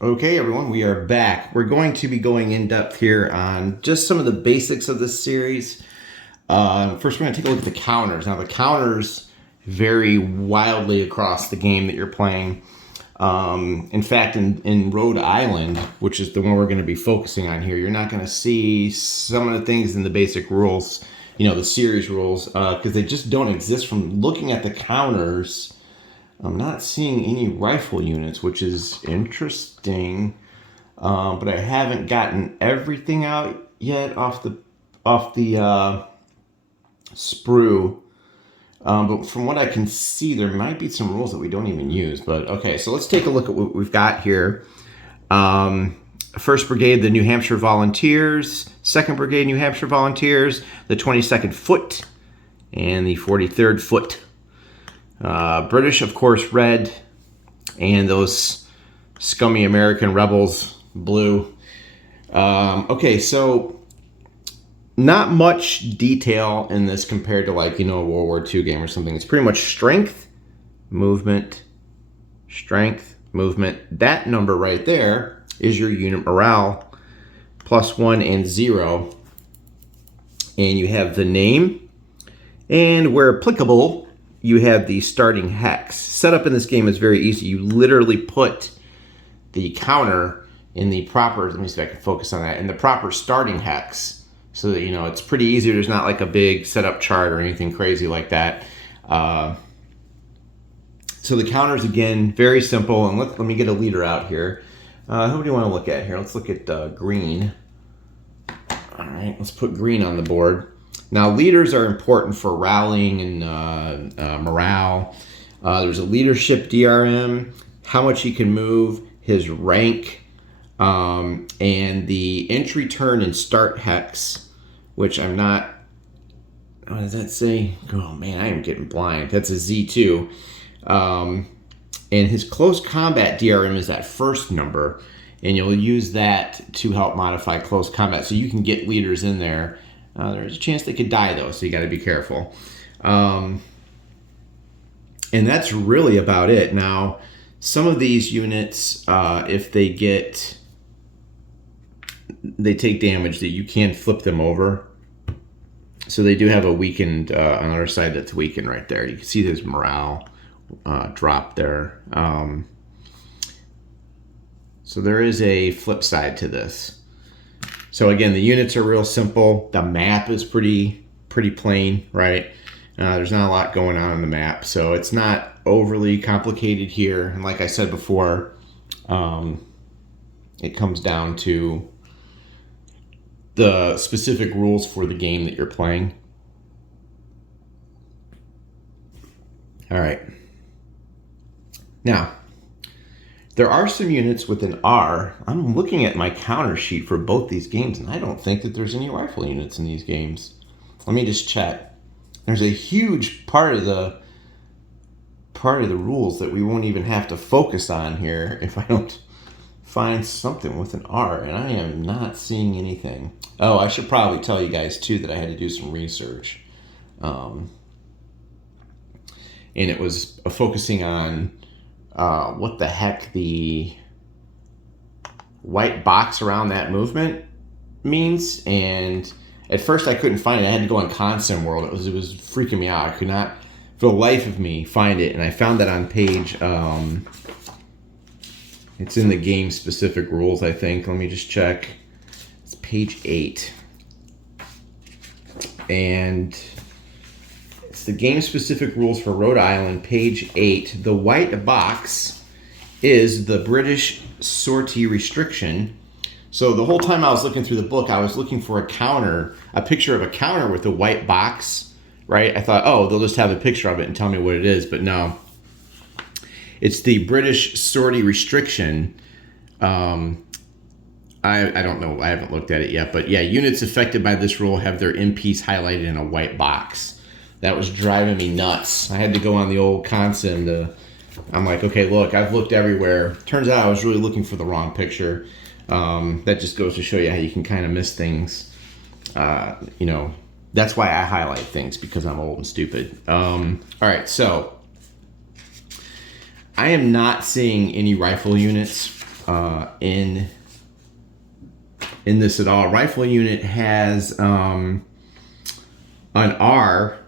Okay, everyone, we are back. We're going to be going in depth here on just some of the basics of this series. First, we're going to take a look at the counters. Now, the counters vary wildly across the game that you're playing. In fact, in Rhode Island, which is the one we're going to be focusing on here, you're not going to see some of the things in the basic rules, the series rules, because they just don't exist. From looking at the counters, I'm not seeing any rifle units, which is interesting, but I haven't gotten everything out yet off the sprue. But from what I can see, there might be some rules that we don't even use. But okay, so let's take a look at what we've got here. 1st Brigade, the New Hampshire Volunteers. 2nd Brigade, New Hampshire Volunteers. The 22nd Foot and the 43rd Foot. British, of course, red, and those scummy American rebels, blue. Okay, so not much detail in this compared to a World War II game or something. It's pretty much strength, movement. That number right there is your unit morale, +1 and 0. And you have the name, and where applicable, you have the starting hex. Setup in this game is very easy. You literally put the counter in the proper, let me see if I can focus on that, in the proper starting hex. So that, it's pretty easy. There's not like a big setup chart or anything crazy like that. So the counters, again, very simple. And let me get a leader out here. Who do you want to look at here? Let's look at green. All right, let's put green on the board. Now, leaders are important for rallying and morale. There's a leadership DRM, how much he can move, his rank, and the entry, turn, and start hex, which I'm not... What does that say? Oh, man, I am getting blind. That's a Z2. And his close combat DRM is that first number, and you'll use that to help modify close combat. So you can get leaders in there. There's a chance they could die, though, so you got to be careful. And that's really about it. Now, some of these units, if they take damage, that you can flip them over. So they do have a weakened, on the other side that's weakened right there. You can see his morale drop there. So there is a flip side to this. So again, the units are real simple. The map is pretty plain, right? There's not a lot going on in the map, so it's not overly complicated here. And like I said before, it comes down to the specific rules for the game that you're playing. All right. Now, there are some units with an R. I'm looking at my counter sheet for both these games, and I don't think that there's any rifle units in these games. Let me just check. There's a huge part of the rules that we won't even have to focus on here if I don't find something with an R, and I am not seeing anything. Oh, I should probably tell you guys, too, that I had to do some research. And it was focusing on what the heck the white box around that movement means. And at first I couldn't find it. I had to go on Consim World. It was freaking me out. I could not, for the life of me, find it. And I found that on page, it's in the game specific rules, I think. Let me just check. It's page 8. And it's the game-specific rules for Rhode Island, page 8. The white box is the British sortie restriction. So the whole time I was looking through the book, I was looking for a picture of a counter with the white box, right? I thought, oh, they'll just have a picture of it and tell me what it is, but no. It's the British sortie restriction. I don't know. I haven't looked at it yet, but yeah, units affected by this rule have their MPs highlighted in a white box. That was driving me nuts. I had to go on the old Consim I'm like, okay, look, I've looked everywhere. Turns out I was really looking for the wrong picture. That just goes to show you how you can kind of miss things. That's why I highlight things, because I'm old and stupid. All right, so I am not seeing any rifle units in this at all. Rifle unit has an R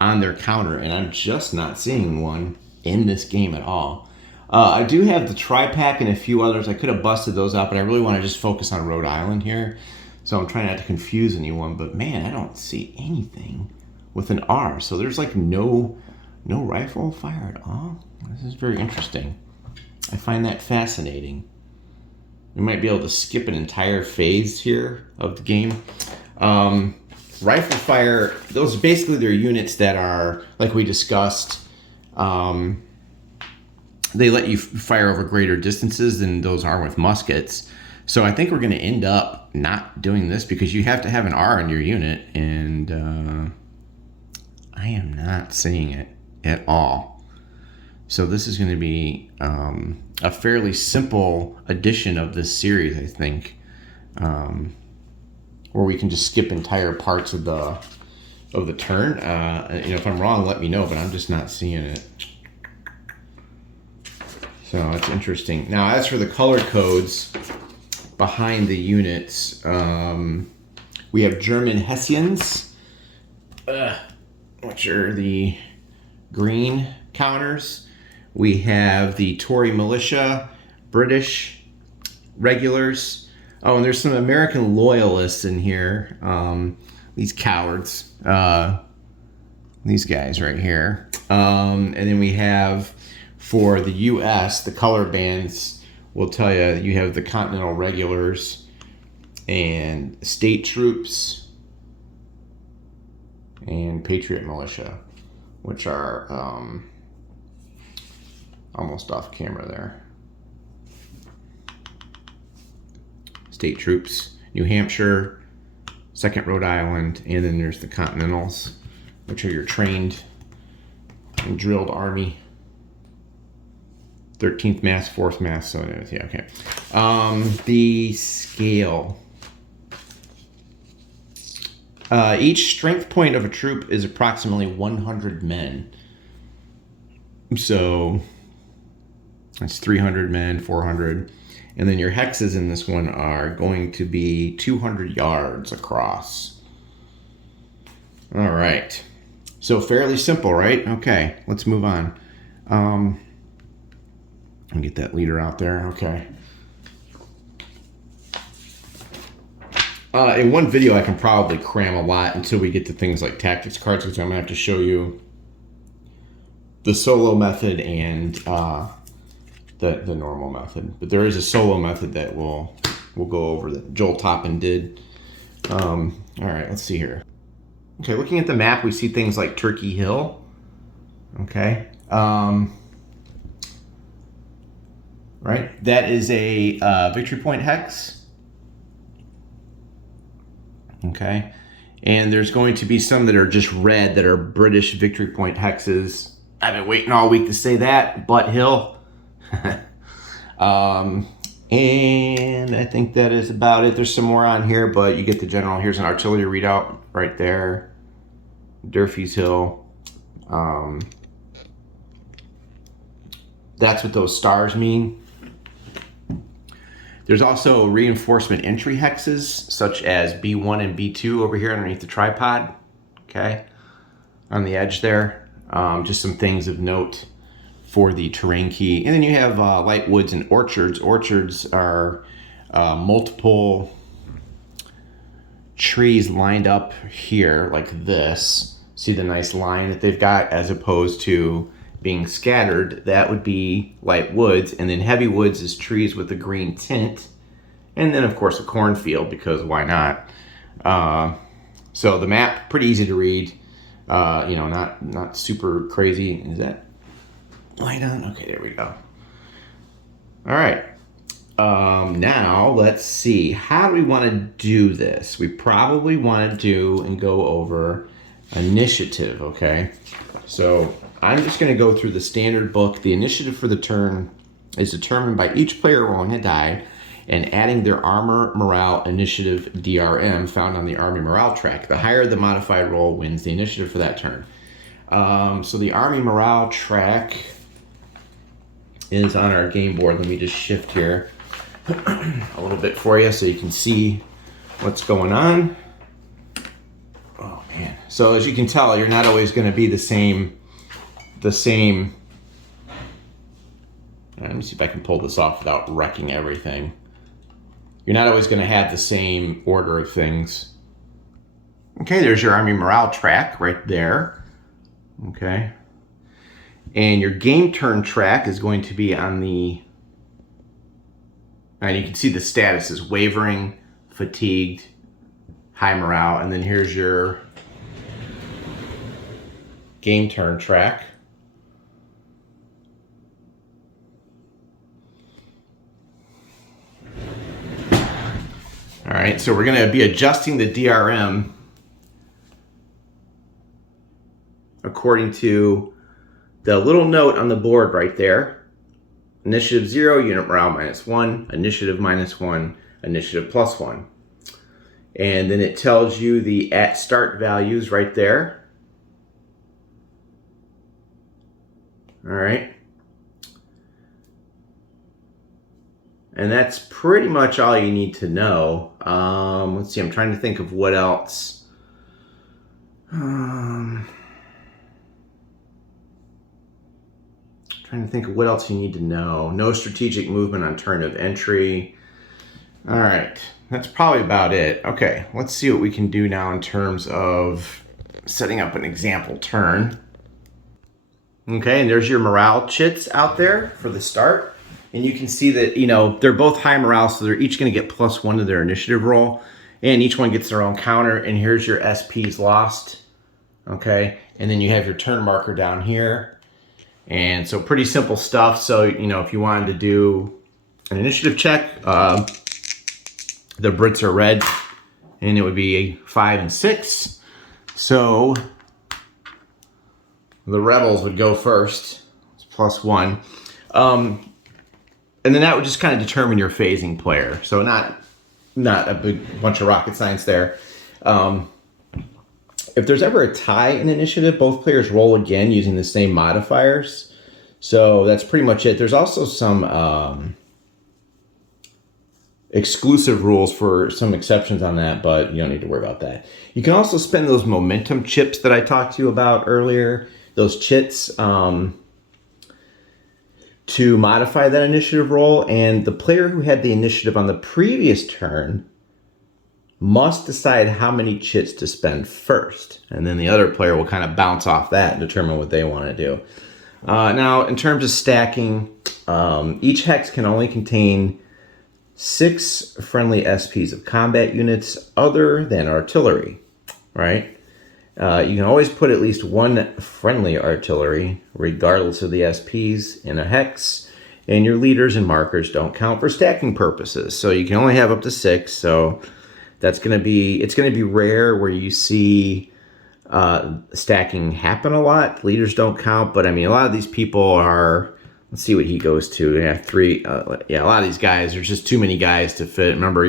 on their counter, and I'm just not seeing one in this game at all. I do have the tri-pack and a few others. I could have busted those up, but I really want to just focus on Rhode Island here. So I'm trying not to confuse anyone, but man, I don't see anything with an R. So there's like no rifle fire at all. This is very interesting. I find that fascinating. We might be able to skip an entire phase here of the game. Rifle fire, those are basically their units that are, like we discussed, they let you fire over greater distances than those are with muskets. So I think we're going to end up not doing this because you have to have an R in your unit, and I am not seeing it at all. So this is going to be a fairly simple addition of this series, I think, where we can just skip entire parts of the turn. If I'm wrong, let me know, but I'm just not seeing it. So it's interesting. Now, as for the color codes behind the units, we have German Hessians, which are the green counters. We have the Tory militia, British regulars. Oh, and there's some American loyalists in here. These cowards. These guys right here. And then we have, for the U.S., the color bands will tell you, you have the Continental Regulars and State Troops and Patriot Militia, which are almost off camera there. State Troops, New Hampshire, 2nd Rhode Island, and then there's the Continentals, which are your trained and drilled army. 13th Mass, 4th Mass, so yeah, okay. The scale. Each strength point of a troop is approximately 100 men. So that's 300 men, 400. And then your hexes in this one are going to be 200 yards across. All right. So fairly simple, right? Okay, let's move on. Let me get that leader out there. Okay. In one video, I can probably cram a lot until we get to things like tactics cards, which I'm going to have to show you the solo method and the normal method. But there is a solo method that we'll go over that Joel Toppin did. All right, let's see here. Okay, looking at the map, we see things like Turkey Hill. Okay. Right, that is a victory point hex. Okay, and there's going to be some that are just red that are British victory point hexes. I've been waiting all week to say that. Butt Hill. And I think that is about it. There's some more on here, but you get the general. Here's an artillery readout right there. Durfee's Hill. That's what those stars mean. There's also reinforcement entry hexes, such as B1 and B2 over here underneath the tripod, okay, on the edge there. Just some things of note for the terrain key. And then you have light woods and orchards. Orchards are multiple trees lined up here like this. See the nice line that they've got, as opposed to being scattered. That would be light woods, and then heavy woods is trees with a green tint, and then of course a cornfield, because why not? So the map, pretty easy to read, not super crazy. Is that light on? Okay, there we go. All right, now let's see, how do we want to do this? We probably want to do and go over initiative. Okay, so I'm just going to go through the standard book. The initiative for the turn is determined by each player rolling a die and adding their armor, morale, initiative, DRM found on the Army morale track. The higher the modified roll wins the initiative for that turn. So the Army morale track is on our game board. Let me just shift here a little bit for you so you can see what's going on. Oh man. So as you can tell, you're not always going to be the same. Let me see if I can pull this off without wrecking everything. You're not always going to have the same order of things. Okay, there's your Army morale track right there. Okay. And your game turn track is going to be on the, and you can see the status is wavering, fatigued, high morale, and then here's your game turn track. All right, so we're going to be adjusting the DRM according to the little note on the board right there. Initiative 0, unit morale -1, initiative -1, initiative +1. And then it tells you the at start values right there. All right. And that's pretty much all you need to know. Let's see, I'm trying to think of what else. Trying to think of what else you need to know. No strategic movement on turn of entry. All right, that's probably about it. Okay, let's see what we can do now in terms of setting up an example turn. Okay, and there's your morale chits out there for the start. And you can see that, you know, they're both high morale, so they're each going to get +1 to their initiative roll. And each one gets their own counter. And here's your SPs lost. Okay, and then you have your turn marker down here. And so pretty simple stuff. So, you know, if you wanted to do an initiative check, the Brits are red, and it would be 5 and 6. So the rebels would go first. It's +1. And then that would just kind of determine your phasing player. So not a big bunch of rocket science there. If there's ever a tie in initiative, both players roll again using the same modifiers. So that's pretty much it. There's also some exclusive rules for some exceptions on that, but you don't need to worry about that. You can also spend those momentum chips that I talked to you about earlier, those chits, to modify that initiative roll, and the player who had the initiative on the previous turn must decide how many chits to spend first, and then the other player will kind of bounce off that and determine what they want to do. Now, in terms of stacking, each hex can only contain 6 friendly SPs of combat units other than artillery, right? You can always put at least 1 friendly artillery, regardless of the SPs, in a hex, and your leaders and markers don't count for stacking purposes. So you can only have up to 6. So that's going to be, it's going to be rare where you see stacking happen a lot. Leaders don't count, but I mean, a lot of these people are. Let's see what he goes to. They have 3. Yeah, a lot of these guys. There's just too many guys to fit. Remember,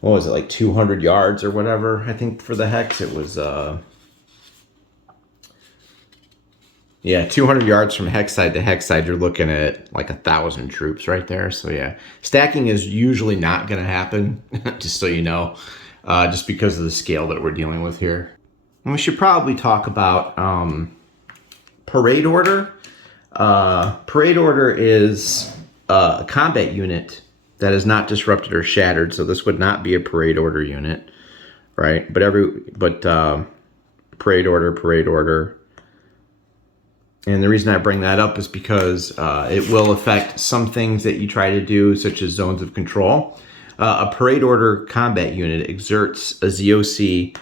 what was it, like 200 yards or whatever? I think for the hex it was. Yeah, 200 yards from hex side to hex side, you're looking at like 1,000 troops right there. So yeah, stacking is usually not going to happen, just so you know, just because of the scale that we're dealing with here. And we should probably talk about parade order. Parade order is a combat unit that is not disrupted or shattered, so this would not be a parade order unit, right? But parade order. And the reason I bring that up is because it will affect some things that you try to do, such as zones of control. A parade order combat unit exerts a ZOC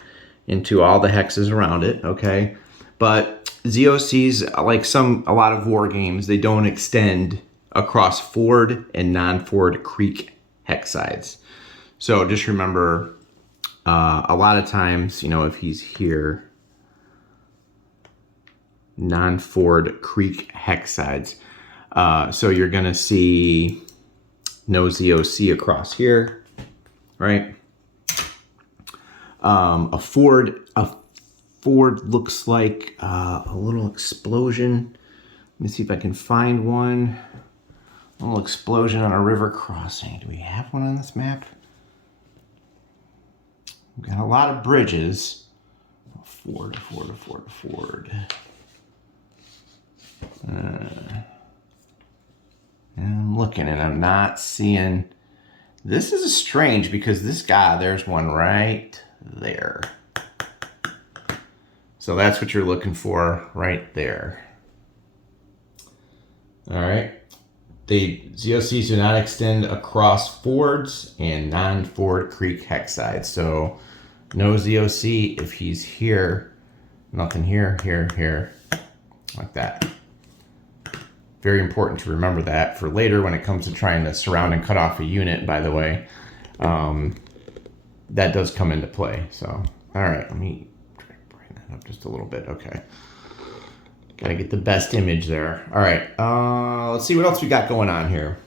into all the hexes around it, okay? But ZOCs, like a lot of war games, they don't extend across ford and non-ford creek hex sides. So just remember, a lot of times, you know, if he's here, non-ford creek hex sides. So you're going to see no ZOC across here, right? A ford looks like a little explosion. Let me see if I can find one. A little explosion on a river crossing. Do we have one on this map? We've got a lot of bridges. Ford. And I'm looking and I'm not seeing. This is strange because this guy, there's one right there. So that's what you're looking for right there. All right. The ZOCs do not extend across fords and non-Ford Creek hex sides. So no ZOC if he's here. Nothing here, like that. Very important to remember that for later when it comes to trying to surround and cut off a unit, by the way. That does come into play. So, all right, let me try to bring that up just a little bit. Okay. Gotta get the best image there. All right, let's see what else we got going on here.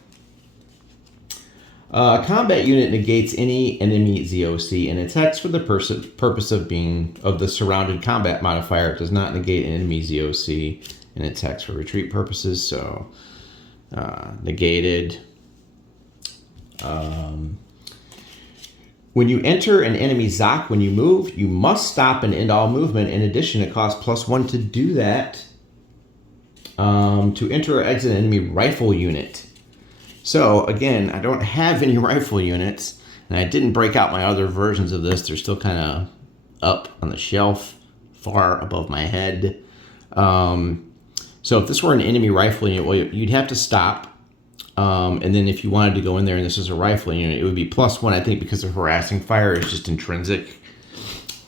A combat unit negates any enemy ZOC in its hex for the purpose of being of the surrounded combat modifier. It does not negate an enemy ZOC in its hex for retreat purposes. So negated. When you enter an enemy ZOC when you move, you must stop and end all movement. In addition, it costs +1 to do that. To enter or exit an enemy rifle unit. So again, I don't have any rifle units, and I didn't break out my other versions of this. They're still kind of up on the shelf, far above my head. So if this were an enemy rifle unit, well, you'd have to stop. And then if you wanted to go in there and this is a rifle unit, it would be +1, I think, because of harassing fire is just intrinsic.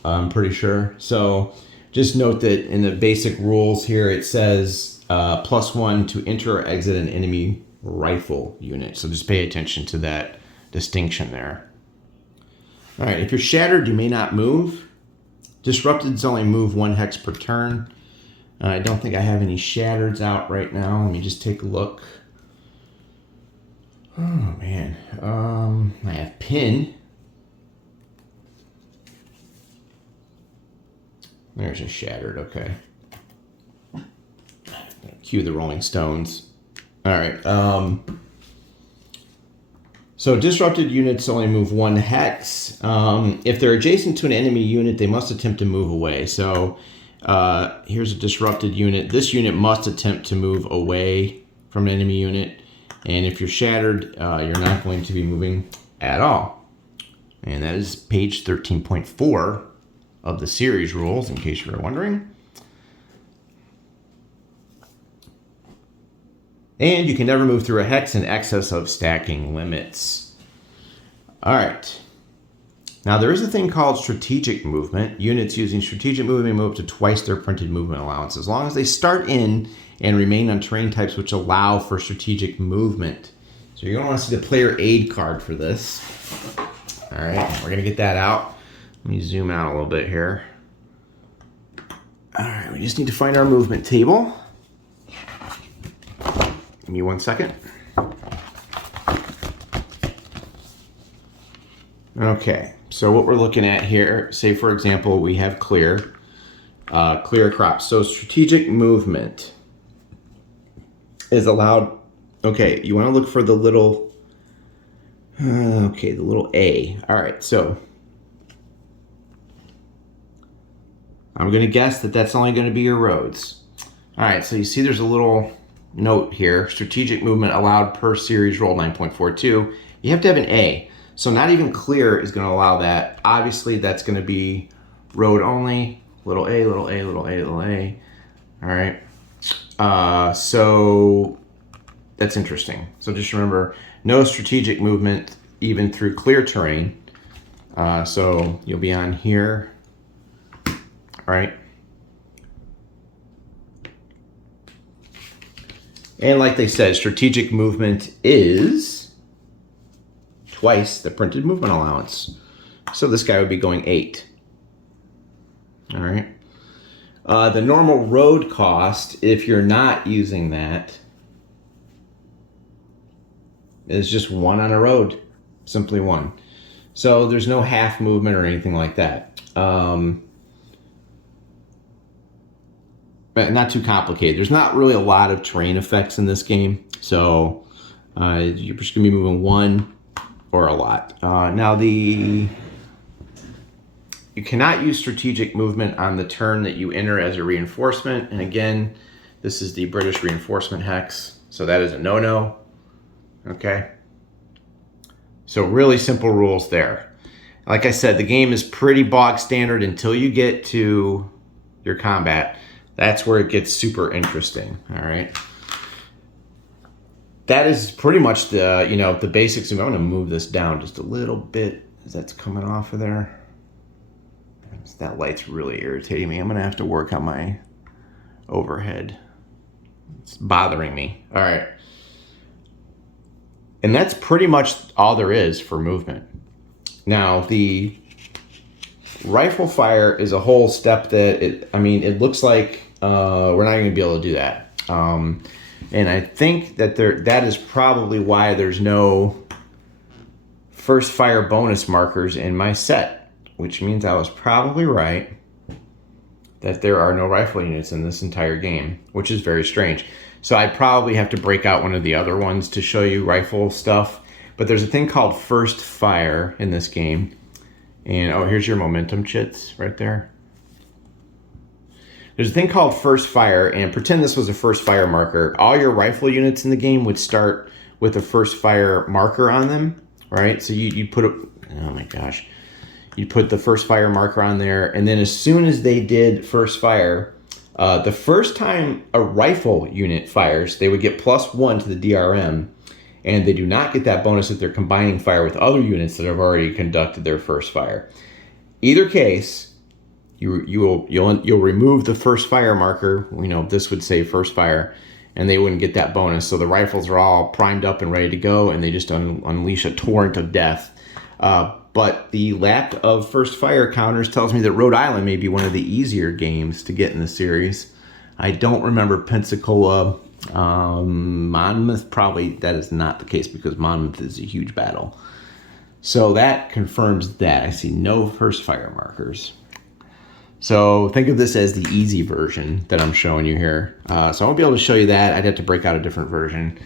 I'm pretty sure. So just note that in the basic rules here, it says +1 to enter or exit an enemy rifle unit. So just pay attention to that distinction there. All right, if you're shattered, you may not move. Disrupteds only move 1 hex per turn. I don't think I have any shattereds out right now. Let me just take a look. Oh man, I have pin. There's a shattered, okay. Cue the Rolling Stones. All right. So disrupted units only move 1 hex. If they're adjacent to an enemy unit, they must attempt to move away. So here's a disrupted unit. This unit must attempt to move away from an enemy unit. And if you're shattered, you're not going to be moving at all. And that is page 13.4 of the series rules, in case you were wondering. And you can never move through a hex in excess of stacking limits. All right. Now there is a thing called strategic movement. Units using strategic movement move up to twice their printed movement allowance, as long as they start in and remain on terrain types which allow for strategic movement. So you're gonna want to see the player aid card for this. All right, we're gonna get that out. Let me zoom out a little bit here. All right, we just need to find our movement table. Give me 1 second. Okay, so what we're looking at here, say for example, we have clear crops. So strategic movement is allowed. Okay, you want to look for the little, the little A. All right, so I'm going to guess that that's only going to be your roads. All right, so you see there's a little note here, strategic movement allowed per series roll 9.42. You have to have an A. So not even clear is going to allow that. Obviously, that's going to be road only. Little a, little a, little a, little a. All right. So that's interesting. So just remember, no strategic movement even through clear terrain. So you'll be on here. All right. And like they said, strategic movement is twice the printed movement allowance. So this guy would be going 8. All right. The normal road cost, if you're not using that, is just 1 on a road. Simply 1. So there's no half movement or anything like that. But not too complicated. There's not really a lot of terrain effects in this game. So You're just going to be moving one or a lot. Now, you cannot use strategic movement on the turn that you enter as a reinforcement. And again, this is the British reinforcement hex, so that is a no-no. Okay. So really simple rules there. Like I said, the game is pretty bog standard until you get to your combat. That's where it gets super interesting. All right. That is pretty much the, the basics. I'm going to move this down just a little bit as that's coming off of there. That light's really irritating me. I'm going to have to work on my overhead. It's bothering me. All right. And that's pretty much all there is for movement. Now, the rifle fire is a whole step that, it looks like we're not going to be able to do that. And I think that that is probably why there's no first fire bonus markers in my set, which means I was probably right that there are no rifle units in this entire game, which is very strange. So I probably have to break out one of the other ones to show you rifle stuff. But there's a thing called first fire in this game. And oh, here's your momentum chits right there. There's a thing called first fire, and pretend this was a first fire marker. All your rifle units in the game would start with a first fire marker on them, right? So you put oh my gosh. You put the first fire marker on there, and then as soon as they did first fire, the first time a rifle unit fires, they would get +1 to the DRM, and they do not get that bonus if they're combining fire with other units that have already conducted their first fire. Either case, you'll remove the first fire marker. This would say first fire, and they wouldn't get that bonus. So the rifles are all primed up and ready to go, and they just unleash a torrent of death. But the lack of first fire counters tells me that Rhode Island may be one of the easier games to get in the series. I don't remember Pensacola. Monmouth, probably that is not the case because Monmouth is a huge battle. So that confirms that. I see no first fire markers. So think of this as the easy version that I'm showing you here. So I won't be able to show you that. I'd have to break out a different version.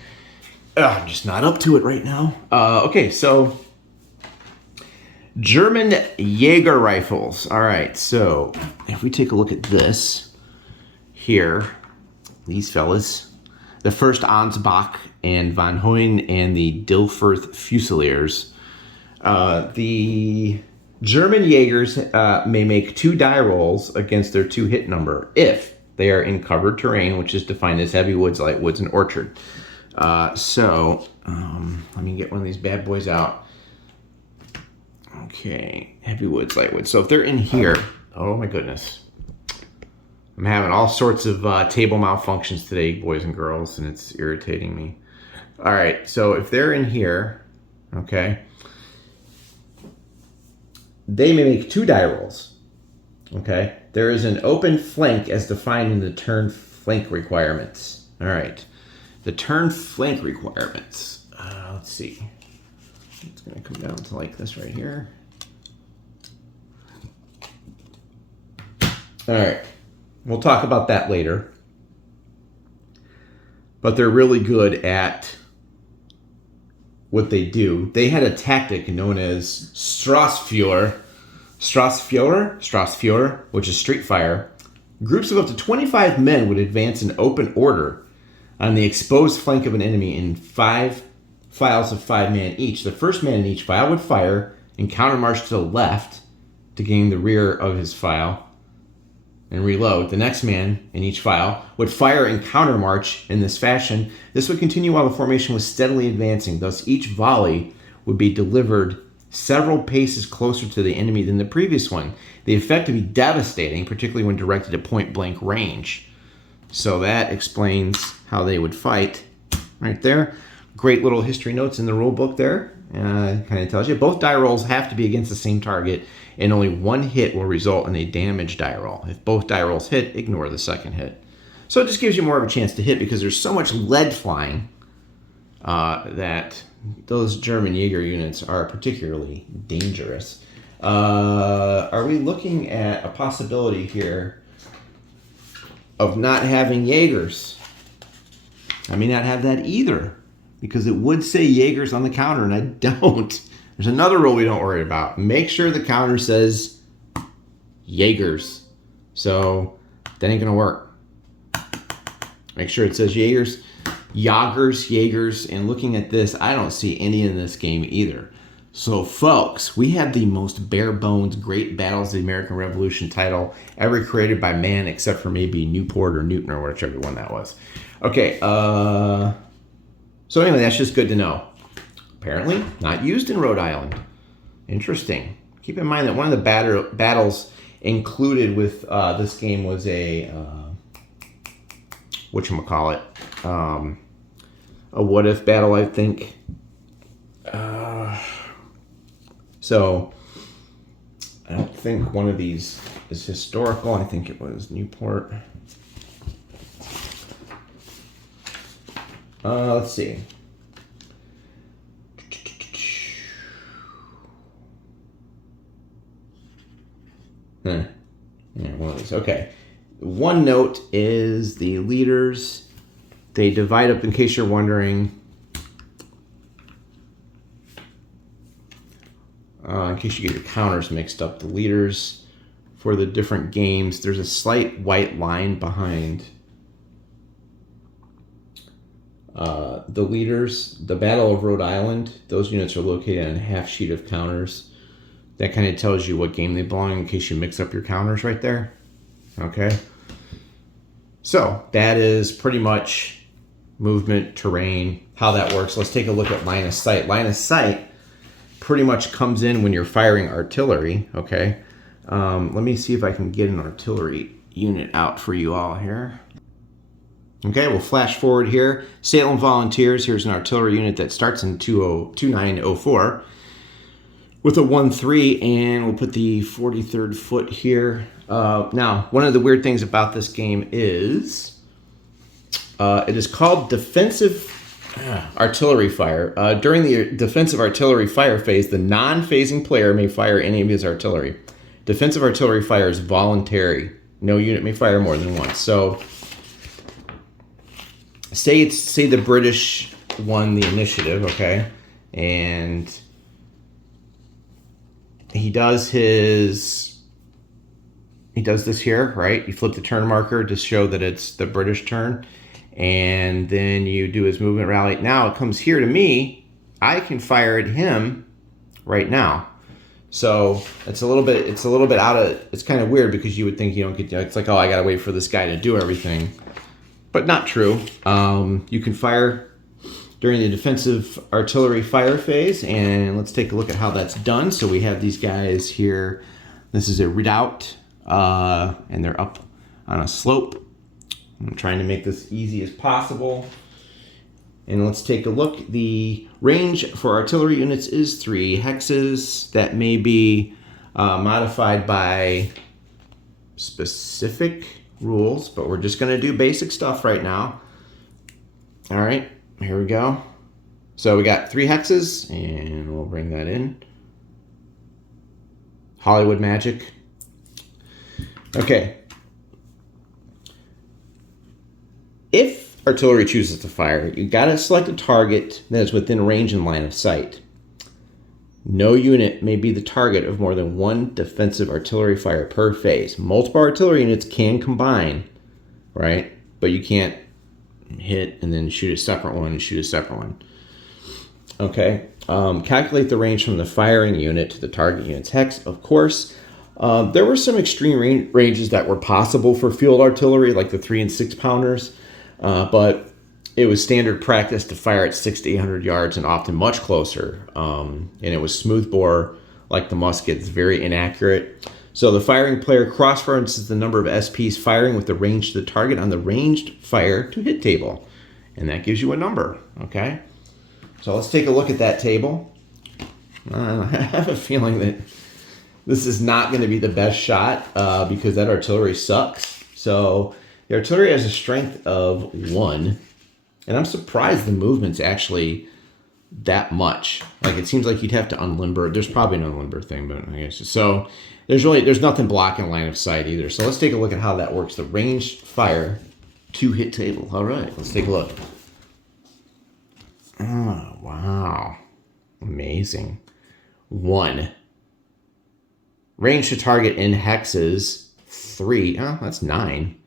I'm just not up to it right now. Okay, so German Jaeger rifles. All right, so if we take a look at this here, these fellas, the first Ansbach and Von Hoyen and the Dilfirth Fusiliers. The German Jaegers may make 2 die rolls against their 2 hit number if they are in covered terrain, which is defined as heavy woods, light woods, and orchard. Let me get one of these bad boys out. Okay, heavy woods, light woods. So if they're in here, oh my goodness. I'm having all sorts of table malfunctions today, boys and girls, and it's irritating me. All right, so if they're in here, okay, they may make 2 die rolls, okay? There is an open flank as defined in the turn flank requirements. All right, the turn flank requirements. Let's see. It's going to come down to like this right here. All right. We'll talk about that later. But they're really good at what they do. They had a tactic known as Straßfeuer, which is street fire. Groups of up to 25 men would advance in open order on the exposed flank of an enemy in 5 files of 5 men each. The first man in each file would fire and countermarch to the left to gain the rear of his file and reload. The next man in each file would fire and countermarch in this fashion. This would continue while the formation was steadily advancing. Thus, each volley would be delivered several paces closer to the enemy than the previous one. The effect would be devastating, particularly when directed at point-blank range. So that explains how they would fight right there. Great little history notes in the rule book there. Kind of tells you both die rolls have to be against the same target, and only one hit will result in a damage die roll. If both die rolls hit, ignore the second hit. So it just gives you more of a chance to hit because there's so much lead flying that those German Jaeger units are particularly dangerous. Are we looking at a possibility here of not having Jaegers? I may not have that either. because it would say Jaeger's on the counter, and I don't. There's another rule we don't worry about. Make sure the counter says Jaeger's. So that ain't gonna work. Make sure it says Jaeger's. Jaeger's, and looking at this, I don't see any in this game either. So folks, we have the most bare bones Great Battles of the American Revolution title ever created by man, except for maybe Newport or Newton or whichever one that was. Okay, so anyway, that's just good to know. Apparently not used in Rhode Island. Interesting. Keep in mind that one of the battles included with this game was a whatchamacallit, a what if battle, I think. So I don't think one of these is historical. I think it was Newport. Let's see. Yeah, one of these. Okay. One note is the leaders. They divide up, in case you're wondering. In case you get your counters mixed up, the leaders for the different games, there's a slight white line behind the leaders. The Battle of Rhode Island, those units are located on a half sheet of counters. That kind of tells you what game they belong in case you mix up your counters right there. Okay. So that is pretty much movement, terrain, how that works. Let's take a look at line of sight. Line of sight pretty much comes in when you're firing artillery. Okay. Let me see if I can get an artillery unit out for you all here. Okay, we'll flash forward here. Salem Volunteers, here's an artillery unit that starts in 2904 with a 1-3, and we'll put the 43rd Foot here. Now, one of the weird things about this game is it is called defensive artillery fire. During the defensive artillery fire phase, the non-phasing player may fire any of his artillery. Defensive artillery fire is voluntary. No unit may fire more than once. So, say the British won the initiative, okay, and he does this here, right? You flip the turn marker to show that it's the British turn, and then you do his movement rally. Now it comes here to me. I can fire at him right now. So it's a little bit out of, it's kind of weird because you would think you don't get, it's like, oh, I gotta wait for this guy to do everything, but not true. You can fire during the defensive artillery fire phase, and let's take a look at how that's done. So we have these guys here. This is a redoubt, and they're up on a slope. I'm trying to make this easy as possible. And let's take a look. The range for artillery units is 3 hexes. That may be modified by specific rules, but we're just going to do basic stuff right now. All right, here we go. So we got 3 hexes, and we'll bring that in. Hollywood magic. Okay. If artillery chooses to fire, you gotta select a target that is within range and line of sight. No unit may be the target of more than 1 defensive artillery fire per phase. Multiple artillery units can combine, right? But you can't hit and then shoot a separate one and shoot a separate one. Okay. Calculate the range from the firing unit to the target unit's hex. Of course, there were some extreme ranges that were possible for field artillery, like the 3 and 6 pounders. But it was standard practice to fire at 600 to 800 yards and often much closer. And it was smooth bore, like the muskets, very inaccurate. So the firing player cross-references the number of SPs firing with the range to the target on the ranged fire to hit table. And that gives you a number, okay? So let's take a look at that table. I have a feeling that this is not going to be the best shot because that artillery sucks. So the artillery has a strength of 1, and I'm surprised the movement's actually that much. Like, it seems like you'd have to unlimber. There's probably an unlimber thing, but I guess so. There's nothing blocking line of sight either. So let's take a look at how that works. The ranged fire to hit table. All right, let's take a look. Oh, wow. Amazing. 1. Range to target in hexes, 3. Oh, that's 9.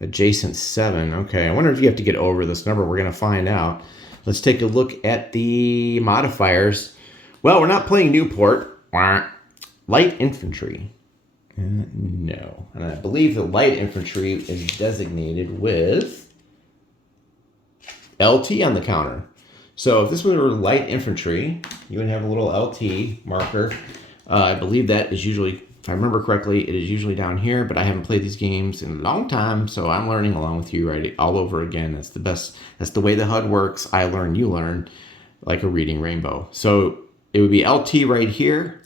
Adjacent, 7. Okay, I wonder if you have to get over this number. We're going to find out. Let's take a look at the modifiers. Well, we're not playing Newport. Light infantry. No. And I believe the light infantry is designated with LT on the counter. So if this were light infantry, you would have a little LT marker. I believe that is usually, if I remember correctly, it is usually down here, but I haven't played these games in a long time, so I'm learning along with you right all over again. That's the best. That's the way the HUD works. I learn, you learn, like a reading rainbow. So it would be LT right here.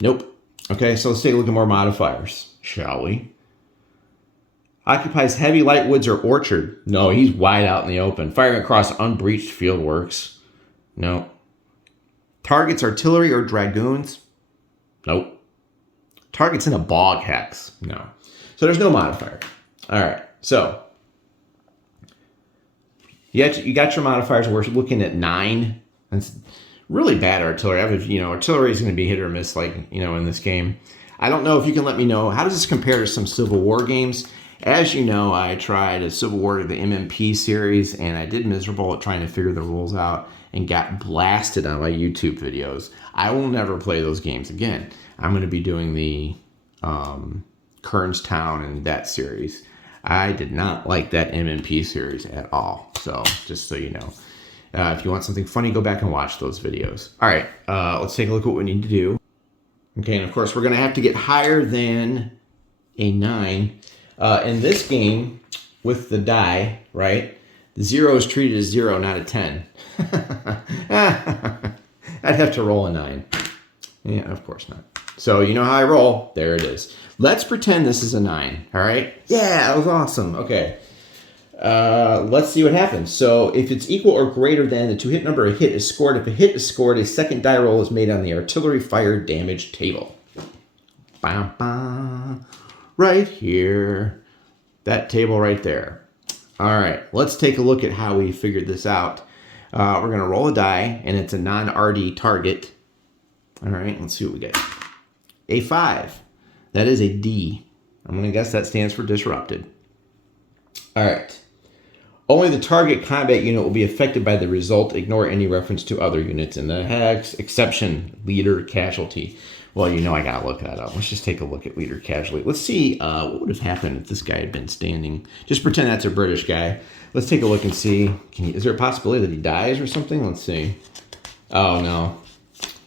Nope. Okay, so let's take a look at more modifiers, shall we? Occupies heavy light woods or orchard. No, he's wide out in the open. Firing across unbreached field works. No. Targets artillery or dragoons. Nope. Targets in a bog hex. No. So there's no modifier. All right. So you got your modifiers. We're looking at 9. That's really bad artillery. Artillery is going to be hit or miss, in this game. I don't know if you can let me know, how does this compare to some Civil War games? As you know, I tried a Civil War, the MMP series, and I did miserable at trying to figure the rules out and got blasted on my YouTube videos. I will never play those games again. I'm going to be doing the Kernstown and that series. I did not like that MMP series at all. So just so you know. If you want something funny, go back and watch those videos. All right, let's take a look at what we need to do. Okay, and of course, we're going to have to get higher than a 9. In this game, with the die, right, the 0 is treated as 0, not a 10. I'd have to roll a 9. Yeah, of course not. So you know how I roll. There it is. Let's pretend this is a 9, all right? Yeah, that was awesome. Okay. Let's see what happens. So if it's equal or greater than the to hit number, a hit is scored. If a hit is scored, a second die roll is made on the artillery fire damage table. Bam, bam. Right here. That table right there. All right, let's take a look at how we figured this out. We're going to roll a die, and it's a non-RD target. All right, let's see what we get. A 5. That is a D. I'm going to guess that stands for disrupted. All right. Only the target combat unit will be affected by the result. Ignore any reference to other units in the hex. Exception, leader casualty. Well, I got to look that up. Let's just take a look at leader casualty. Let's see what would have happened if this guy had been standing. Just pretend that's a British guy. Let's take a look and see. Is there a possibility that he dies or something? Let's see. Oh, no.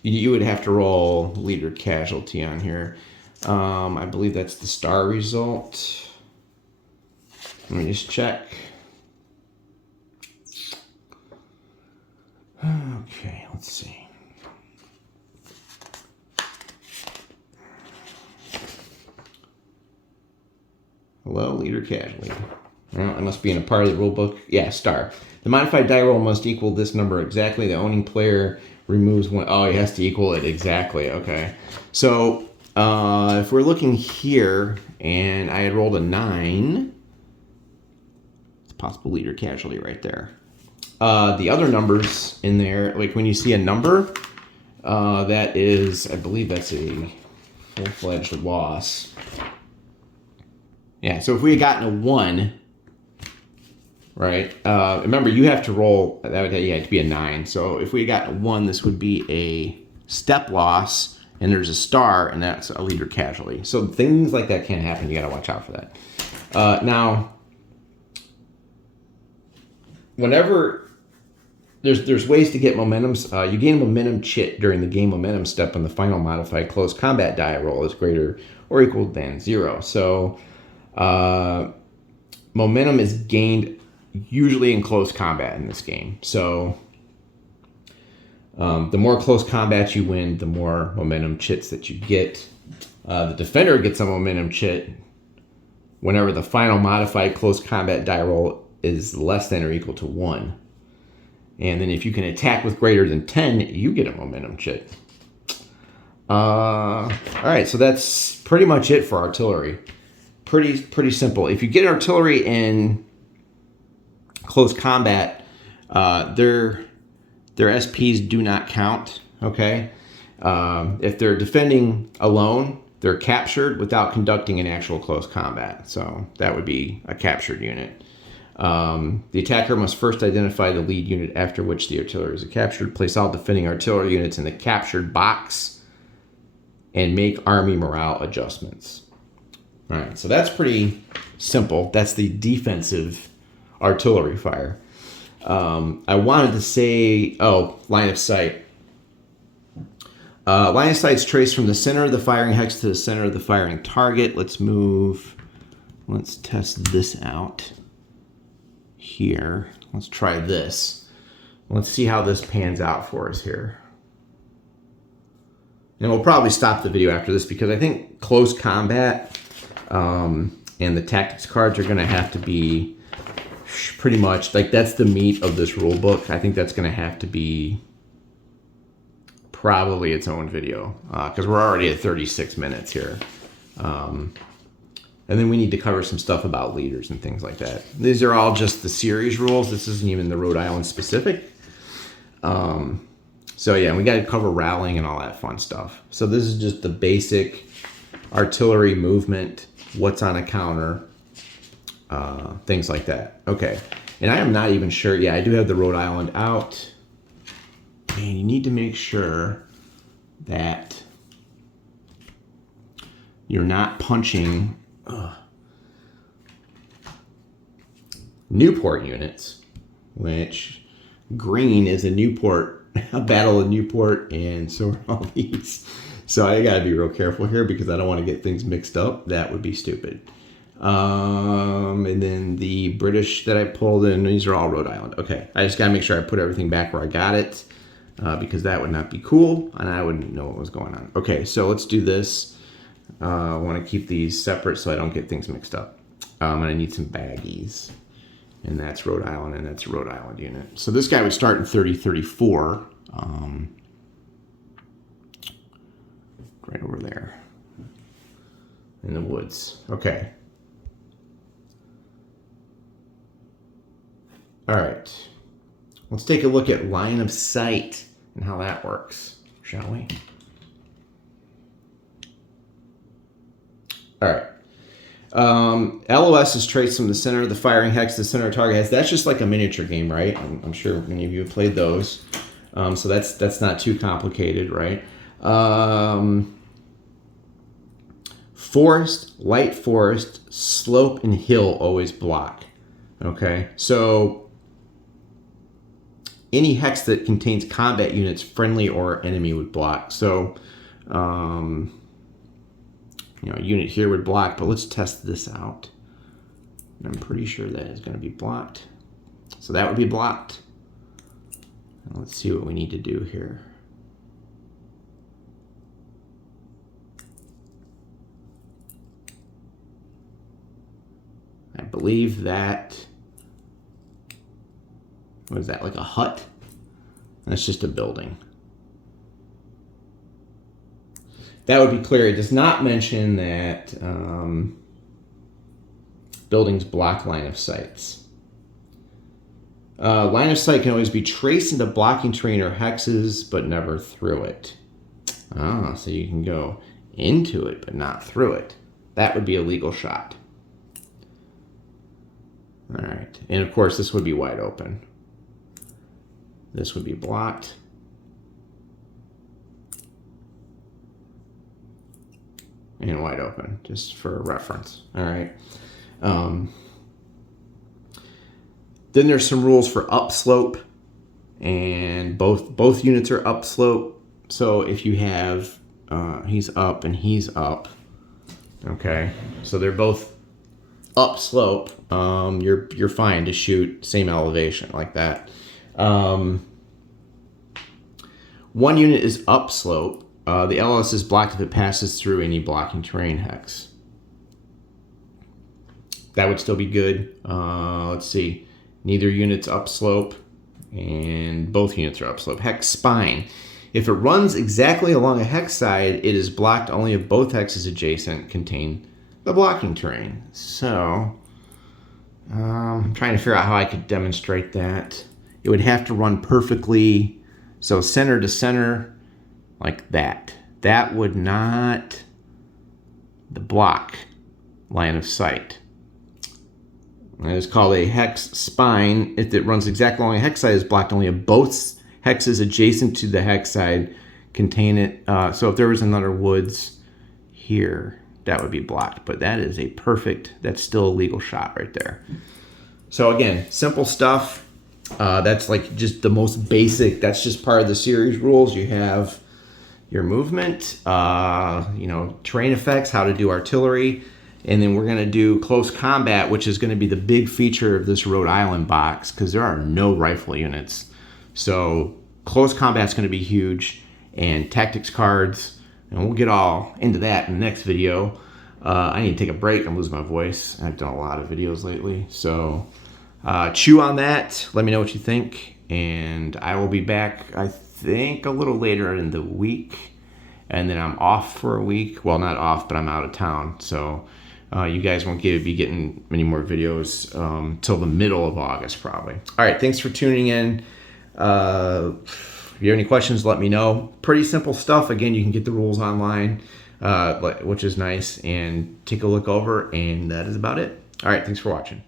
You would have to roll leader casualty on here. I believe that's the star result. Let me just check. Okay, let's see. Hello, leader casualty. Well, it must be in a part of the rule book. Yeah, star. The modified die roll must equal this number exactly. The owning player removes one. Oh, he has to equal it exactly. Okay. So if we're looking here and I had rolled a 9, it's possible leader casualty right there. The other numbers in there, like when you see a number, that is, I believe that's a full-fledged loss. Yeah, so if we had gotten a 1, right, remember you have to roll, that would have to be a 9. So if we had gotten a 1, this would be a step loss, and there's a star, and that's a leader casualty. So things like that can happen. You got to watch out for that. Now, whenever there's ways to get momentums. You gain a momentum chit during the game momentum step when the final modified close combat die roll is greater or equal than 0. So momentum is gained usually in close combat in this game. So the more close combat you win, the more momentum chits that you get. The defender gets a momentum chit whenever the final modified close combat die roll is less than or equal to 1. And then if you can attack with greater than 10, you get a momentum chit. All right, so that's pretty much it for artillery. Pretty simple. If you get artillery in close combat, they're their SPs do not count, okay? If they're defending alone, they're captured without conducting an actual close combat. So that would be a captured unit. The attacker must first identify the lead unit, after which the artillery is captured, place all defending artillery units in the captured box, and make army morale adjustments. All right, so that's pretty simple. That's the defensive artillery fire. I wanted to say, line of sight. Line of sight is traced from the center of the firing hex to the center of the firing target. Let's test this out here. Let's try this. Let's see how this pans out for us here. And we'll probably stop the video after this because I think close combat and the tactics cards are going to have to be pretty much, like, that's the meat of this rule book. I think that's going to have to be probably its own video because we're already at 36 minutes here. And then we need to cover some stuff about leaders and things like that. These are all just the series rules. This isn't even the Rhode Island specific. So yeah, we got to cover rallying and all that fun stuff. So this is just the basic artillery movement, what's on a counter, things like that. Okay, and I am not even sure. Yeah, I do have the Rhode Island out. And you need to make sure that you're not punching Newport units, which green is a Newport, a battle of Newport, and so are all these. So I gotta be real careful here because I don't want to get things mixed up. That would be stupid. And then the British that I pulled in, these are all Rhode Island. Okay, I just gotta make sure I put everything back where I got it. Because that would not be cool, and I wouldn't know what was going on. Okay, so let's do this. I want to keep these separate so I don't get things mixed up. And I need some baggies, and that's Rhode Island, and that's a Rhode Island unit. So this guy would start in 3034, right over there in the woods. Okay. All right. Let's take a look at line of sight and how that works, shall we? All right. LOS is traced from the center of the firing hex to the center of target hex. That's just like a miniature game, right? I'm sure many of you have played those. So that's not too complicated, right? Forest, light forest, slope, and hill always block. Okay, so any hex that contains combat units, friendly or enemy, would block. So, a unit here would block, but let's test this out. I'm pretty sure that is going to be blocked. So that would be blocked. And let's see what we need to do here. I believe that, what is that, like a hut? That's just a building. That would be clear. It does not mention that buildings block line of sights. Line of sight can always be traced into blocking terrain or hexes, but never through it. Ah, so you can go into it, but not through it. That would be a legal shot. All right, and of course this would be wide open. This would be blocked. And wide open, just for reference. All right. Then there's some rules for upslope, and both units are upslope. So if you have he's up and he's up, okay. So they're both upslope. You're fine to shoot same elevation like that. One unit is upslope. The LS is blocked if it passes through any blocking terrain hex. That would still be good. Let's see. Neither unit's upslope, and both units are upslope. Hex spine. If it runs exactly along a hex side, it is blocked only if both hexes adjacent contain the blocking terrain. So, I'm trying to figure out how I could demonstrate that. It would have to run perfectly So center to center, like that. That would not the block line of sight. And it's called a hex spine. If it runs exactly along a hex side, is blocked only if both hexes adjacent to the hex side contain it. So if there was another woods here, that would be blocked. But that is a perfect, that's still a legal shot right there. So again, simple stuff. That's like just the most basic, that's just part of the series rules. You have your movement, you know, terrain effects, how to do artillery, and then we're gonna do close combat, which is gonna be the big feature of this Rhode Island box, because there are no rifle units. So close combat's gonna be huge, and tactics cards, and we'll get all into that in the next video. I need to take a break, I'm losing my voice. I've done a lot of videos lately, so chew on that, let me know what you think, and I will be back, I think, a little later in the week, and then I'm off for a week. Well, not off, but I'm out of town, so you guys won't be getting many more videos till the middle of August, probably. All right, thanks for tuning in. If you have any questions, let me know. Pretty simple stuff. Again, you can get the rules online, which is nice, and take a look over, and that is about it. All right, thanks for watching.